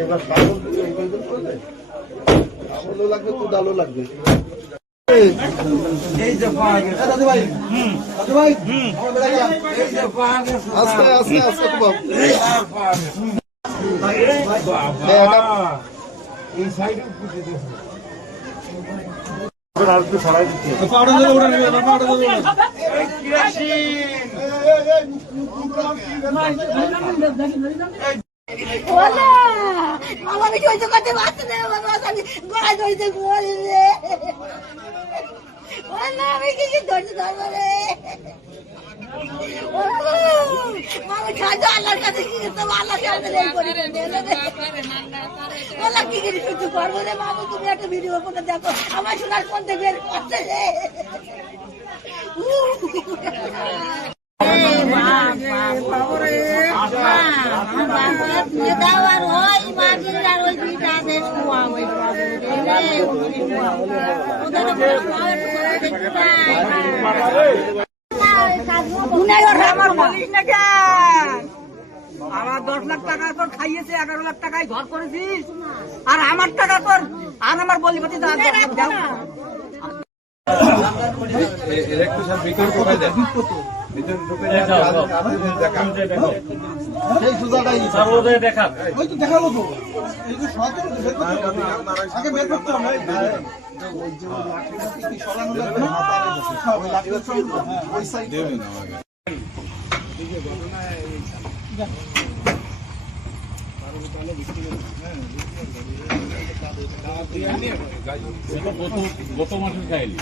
এবার পাগল লাগবে তো ডালও লাগবে। এই যে দাদু ভাই দাদু ভাই এই যে আস্তে আস্তে আস্তে বাবা এই সাইডে পুষে দিও আর একটু ছড়াই দিতে পাউডার দিয়ে ওড়া নেবে না পাউডার দিয়ে ওড়া এই কিরাসিন ওলা মামা কি হইছে কত বাচ্চা দেব বাবা আমি গায় হইছে গোরে রে ওলা আমি কি ধরতে ধরব রে মামা খাজা আল্লাহর কাছে কি করতে আল্লাহ কাছে নেই করে দে ওলা কি কিছু করব রে মামা তুমি একটা ভিডিও করে দেখো আমার সোনার কোন থেকে বের করতে রে আমার 10 লাখ টাকার পর খাইয়েছে 11 লাখ টাকায় ঘর করেছিস আর আমার টাকা তোর আর আমার বলিপতি দেখাবো তো আগে বের করতে হবে গত মাসের খাইলি